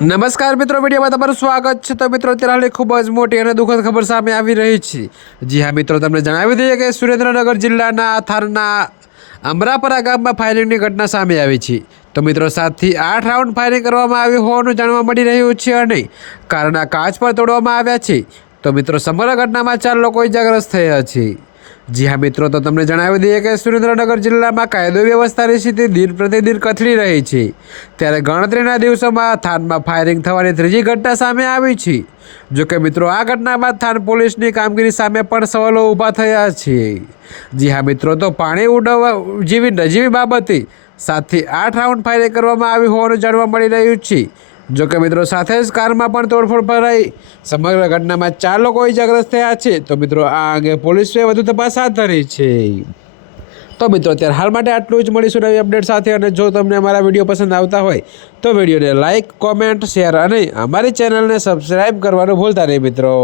નમસ્કાર મિત્રો, વિડીયોમાં તમારું સ્વાગત છે। તો મિત્રો, અત્યારે ખૂબ જ મોટી અને દુઃખદ ખબર સામે આવી રહી છે। જી હા મિત્રો, તમને જણાવી દઈએ કે સુરેન્દ્રનગર જિલ્લાના થારના અમરાપરા ગામમાં ફાયરિંગની ઘટના સામે આવી છે। તો મિત્રો, 7 થી 8 રાઉન્ડ ફાયરિંગ કરવામાં આવ્યું હોવાનું જાણવા મળી રહ્યું છે અને કારના કાચ પણ તોડવામાં આવ્યા છે। તો મિત્રો, સમગ્ર ઘટનામાં 4 લોકો ઇજાગ્રસ્ત થયા છે। જી હા મિત્રો, તો તમને જણાવી દઈએ કે સુરેન્દ્રનગર જિલ્લામાં કાયદો વ્યવસ્થાની સ્થિતિ દિન પ્રતિદિન કથળી રહી છે। ત્યારે ગણતરીના દિવસોમાં થાનમાં ફાયરિંગ થવાની ત્રીજી ઘટના સામે આવી છે। જોકે મિત્રો, આ ઘટના બાદ થાન પોલીસની કામગીરી સામે પણ સવાલો ઊભા થયા છે। જી હા મિત્રો, તો પાણી ઉડાવવા જેવી નજીવી બાબતે 7 થી 8 રાઉન્ડ ફાયરિંગ કરવામાં આવ્યું હોવાનું જાણવા મળી રહ્યું છે। જોકે મિત્રો, સાથે જ કારમાં પણ તોડફોડ કરાઈ સમગ્ર ઘટનામાં 4 લોકો ઇજાગ્રસ્ત થયા છે। તો મિત્રો, આ અંગે પોલીસે વધુ તપાસ હાથ ધરી છે। તો મિત્રો, અત્યારે હાલ માટે આટલું જ। મળીશું નવી અપડેટ સાથે। અને જો તમને અમારા વિડીયો પસંદ આવતા હોય તો વિડીયોને લાઇક, કોમેન્ટ, શેર અને અમારી ચેનલને સબસ્ક્રાઈબ કરવાનું ભૂલતા નહીં મિત્રો।